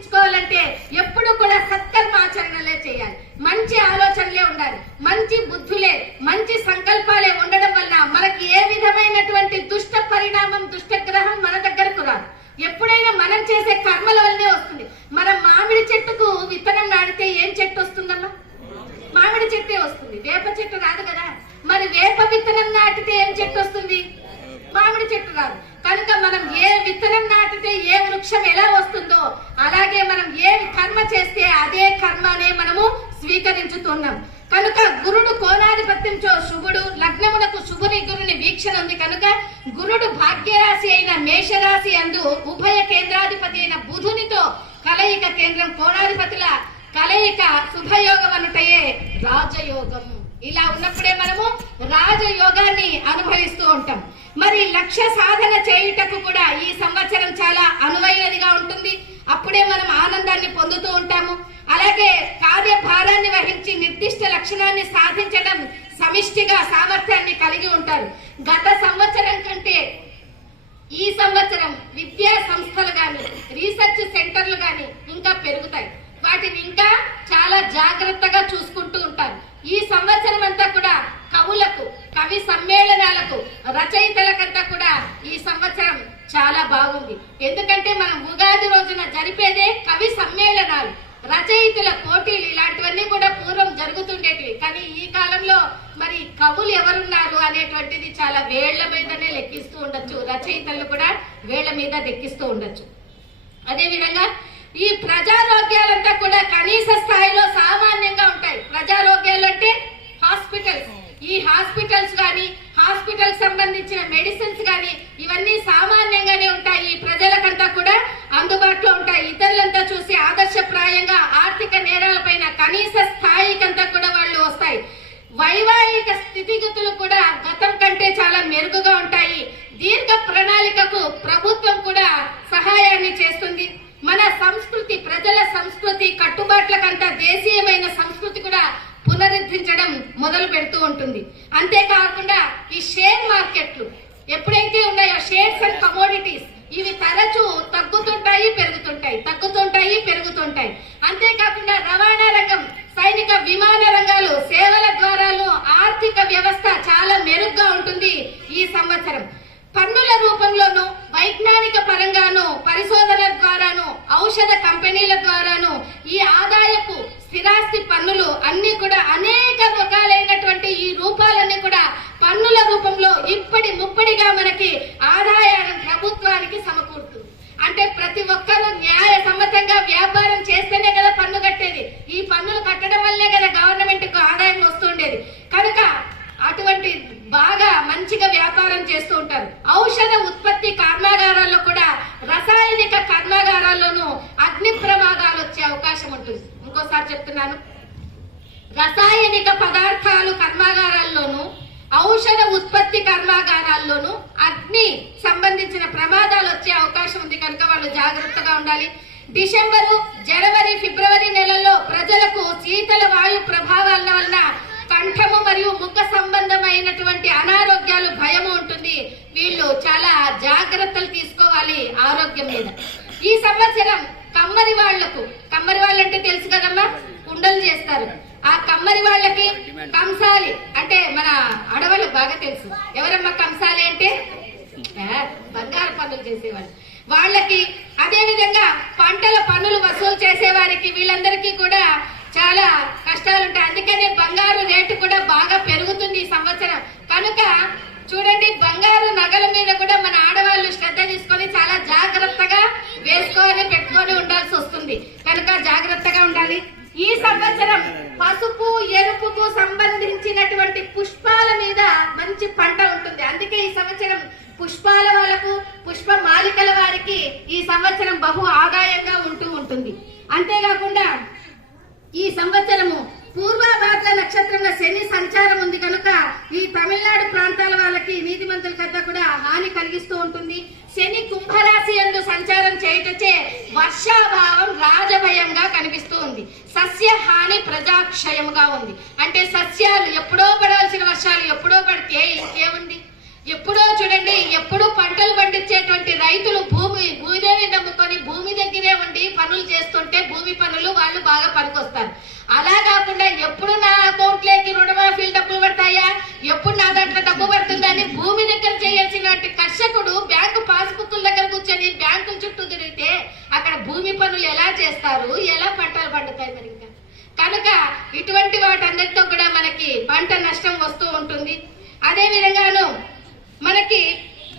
జీవించుకోవాలంటే ఎప్పుడు కూడా సత్కర్మాచరణలే చేయాలి, మంచి ఆలోచనలే ఉండాలి, మంచి బుద్ధులే, మంచి సంకల్పాలే ఉండడం వల్ల మనకి ఏ విధమైనటువంటి దుష్ట పరిణామం, దుష్టగ్రహం మన దగ్గరకు రాదు. ఎప్పుడైనా మనం చేసే కర్మల వల్లనే వస్తుంది. మనం మామిడి చెట్టుకు విత్తనం నాటితే ఏం చెట్టు వస్తుందమ్మా? మామిడి చెట్టే వస్తుంది, వేప చెట్టు రాదు కదా. మరి వేప విత్తనం నాటితే ఏం చెట్టు వస్తుంది? మామిడి చెట్టు రాదు. కనుక మనం ఏ విత్తనం నాటితే ఏ వృక్షం ఎలా వస్తుందో అలాగే మనం ఏ కర్మ చేస్తే అదే కర్మనే మనము స్వీకరించుతున్నాం. కనుక గురుడు కోణాధిపత్యంతో శుభుడు, లగ్నమునకు శుభుని గురుని వీక్షణ ఉంది. కనుక గురుడు భాగ్యరాశి అయిన మేషరాశి అందు ఉభయ కేంద్రాధిపతి అయిన బుధునితో కలయిక, కేంద్రం కోణాధిపతుల కలయిక శుభయోగం అనుటయే రాజయోగం. ఇలా ఉన్నప్పుడే మనము రాజయోగాన్ని అనుభవిస్తూ ఉంటాం. మరి లక్ష్య సాధన చేయుటకు కూడా ఈ సంవత్సరం చాలా అనువైనదిగా ఉంటుంది. అప్పుడే మనం ఆనందాన్ని పొందుతూ ఉంటాము. అలాగే కార్యభారాన్ని వహించి నిర్దిష్ట లక్షణాన్ని సాధించడం సమిష్టిగా సామర్థ్యాన్ని కలిగి ఉంటారు. గత సంవత్సరం కంటే ఈ సంవత్సరం విద్యా సంస్థలు గాని, రీసెర్చ్ సెంటర్లు గాని ఇంకా పెరుగుతాయి. వాటిని ఇంకా చాలా జాగ్రత్తగా చూసుకుంటూ ఉంటారు. ఈ సంవత్సరం అంతా కూడా కవులకు, కవి సమ్మేళనాలకు, రచయితలకంతా కూడా ఈ సంవత్సరం చాలా బాగుంది. ఎందుకంటే మనం ఉగాది రోజున జరిపేదే కవి సమ్మేళనాలు, రచయితల పోటీలు, ఇలాంటివన్నీ కూడా పూర్వం జరుగుతుండేటివి. కానీ ఈ కాలంలో మరి కవులు ఎవరున్నారు అనేటువంటిది చాలా వేళ్ల మీదనే లెక్కిస్తూ ఉండొచ్చు, రచయితలు కూడా వేళ్ల మీద లెక్కిస్తూ ఉండొచ్చు. అదేవిధంగా ఈ ప్రజారోగ్యాలంతా కూడా కనీస స్థాయిలో సామాన్యంగా ఉంటాయి. ప్రజారోగ్యాలు అంటే హాస్పిటల్స్, ఈ హాస్పిటల్స్ కానీ, హాస్పిటల్ సంబంధించిన మెడిసిన్స్ కానీ ఇవన్నీ సామాన్యంగానే ఉంటాయి. ఈ ప్రజలకంతా కూడా అందుబాటులో ఉంటాయి. ఇతరులంతా చూసి ఆదర్శప్రాయంగా ఆర్థిక నేరాలపైన కనీస స్థాయికంతా కూడా వాళ్ళు వస్తాయి. వైవాహిక స్థితిగతులు కూడా గతం కంటే చాలా మెరుగుగా ఉంటాయి. దీర్ఘ ప్రణాళికకు ప్రభుత్వం కూడా సహాయాన్ని చేస్తుంది. మన సంస్కృతి, ప్రజల సంస్కృతి కట్టుబాట్లకంతా దేశీయమైన సంస్కృతి కూడా పునరుద్ధరించడం మొదలు పెడుతూ ఉంటుంది. అంతేకాకుండా ఈ షేర్ మార్కెట్లు ఎప్పుడైతే ఉన్నాయో, షేర్స్ అండ్ కమోడిటీస్, ఇవి తరచూ తగ్గుతుంటాయి, పెరుగుతుంటాయి, తగ్గుతుంటాయి, పెరుగుతుంటాయి. అంతేకాకుండా రవాణా రంగం, సైనిక విమాన రంగాలు, సేవల ద్వారాలు, ఆర్థిక వ్యవస్థ చాలా మెరుగ్గా ఉంటుంది ఈ సంవత్సరం. పన్నుల రూపంలోనూ, వైజ్ఞానిక పరంగాను, పరిశోధనల ద్వారాను, ఔషధ కంపెనీల ద్వారాను ఈ ఆదాయపు స్థిరాస్తి పన్నులు అన్ని కూడా అనేక రకాలైనటువంటి ఈ రూపాలన్నీ కూడా పన్నుల రూపంలో ఇప్పటి ముప్పడిగా మనకి ఆదాయాన్ని ప్రభుత్వానికి సమకూరుతుంది. అంటే ప్రతి ఒక్కరూ న్యాయ సమ్మతంగా వ్యాపారం చేస్తేనే కదా పన్ను కట్టేది. ఈ పన్నులు కట్టడం వల్లే కదా గవర్నమెంట్ కు ఆదాయం వస్తుండేది. కనుక అటువంటి బాగా మంచిగా వ్యాపారం చేస్తూ ఉంటారు. ఔషధ ఉత్పత్తి కర్మాగారాల్లో కూడా, రసాయనిక కర్మాగారాల్లోనూ అగ్ని ప్రమాదాలు వచ్చే అవకాశం ఉంటుంది. ఇంకోసారి చెప్తున్నాను, రసాయనిక పదార్థాలు కర్మాగారాల్లోనూ, ఔషధ ఉత్పత్తి కర్మాగారాల్లోనూ అగ్ని సంబంధించిన ప్రమాదాలు వచ్చే అవకాశం ఉంది. కనుక వాళ్ళు జాగ్రత్తగా ఉండాలి. డిసెంబరు, జనవరి, ఫిబ్రవరి నెలల్లో ప్రజలకు శీతల వాయు ప్రభావాల వల్ల కంఠము మరియు ముఖ సంబంధమైనటువంటి అనారోగ్యాలు, భయము ఉంటుంది. వీళ్ళు చాలా జాగ్రత్తలు తీసుకోవాలి ఆరోగ్యం మీద. ఈ సంవత్సరం కమ్మరి వాళ్లకు, కమ్మరి వాళ్ళంటే తెలుసు కదమ్మా, కుండలు చేస్తారు. ఆ కమ్మరి వాళ్ళకి కంసాలి అంటే మన అడవులు బాగా తెలుసు. ఎవరమ్మా కంసాలి అంటే? బంగారు పనులు చేసేవాళ్ళు. వాళ్ళకి, అదే విధంగా పంటల పన్నులు వసూలు చేసేవారికి, వీళ్ళందరికీ కూడా చాలా కష్టాలు ఉంటాయి. అందుకనే బంగారు రేటు కూడా బాగా పెరుగుతుంది ఈ సంవత్సరం. కనుక చూడండి, బంగారు నగల మీద కూడా మన ఆడవాళ్ళు శ్రద్ధ తీసుకొని చాలా జాగ్రత్తగా వేసుకొని పెట్టుకొని ఉండాల్సి వస్తుంది. కనుక జాగ్రత్తగా ఉండాలి. ఈ సంవత్సరం పసుపు, ఎరుపుకు సంబంధించినటువంటి పుష్పాల మీద మంచి పంట ఉంటుంది. అందుకే ఈ సంవత్సరం పుష్పాల వాళ్ళకు, పుష్ప మాలికల వారికి ఈ సంవత్సరం బహు ఆదాయంగా ఉంటుంది. అంతేకాకుండా ఈ సంవత్సరము పూర్వభాద్ర నక్షత్రంలో శని సంచారం ఉంది కనుక ఈ తమిళనాడు ప్రాంతాల వాళ్ళకి, నీతిమంతులకంతా కూడా హాని కలిగిస్తూ ఉంటుంది. శని కుంభరాశి యందు సంచారం చేయటచే వర్షాభావం రాజభయంగా కనిపిస్తూ ఉంది. సస్య హాని ప్రజాక్షయముగా ఉంది. అంటే సస్యాలు ఎప్పుడో పడాల్సిన వర్షాలు ఎప్పుడో పడితే ఇంకేముంది, ఎప్పుడో చూడండి, ఎప్పుడు పంటలు పండించేటువంటి రైతులు భూమిని నమ్ముకొని భూమి దగ్గరే ఉండి పనులు చేస్తుంటే భూమి పనులు వాళ్ళు బాగా పనికొస్తారు. అలా కాకుండా ఎప్పుడు నా అకౌంట్ లోకి రుణమాఫీలు డబ్బులు పడతాయా, ఎప్పుడు నా దాంట్లో డబ్బు పడుతుందని భూమి దగ్గర చేయాల్సినటువంటి కర్షకుడు బ్యాంకు పాస్బుక్ల దగ్గర కూర్చొని బ్యాంకుల చుట్టూ తిరిగితే అక్కడ భూమి పనులు ఎలా చేస్తారు, ఎలా పంటలు పండుతాయి మరి ఇంకా. కనుక ఇటువంటి వాటన్నిటితో కూడా మనకి పంట నష్టం వస్తూ ఉంటుంది. అదే విధంగాను మనకి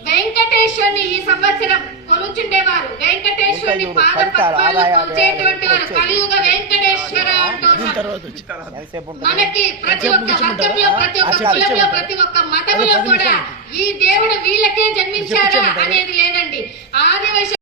వెంకటేశ్వరుని ఈ సంవత్సరం కొలుచుండేవారు, వెంకటేశ్వరుని పాద పద్మాలను కొలిచేటువంటి వారు కలియుగ వెంకటేశ్వర అంటున్నారు. మనకి ప్రతి ఒక్క వర్గంలో, ప్రతి ఒక్క కులంలో, ప్రతి ఒక్క మతంలో కూడా ఈ దేవుడు వీళ్ళకే జన్మించారా అనేది లేదండి. ఆదివైశ్య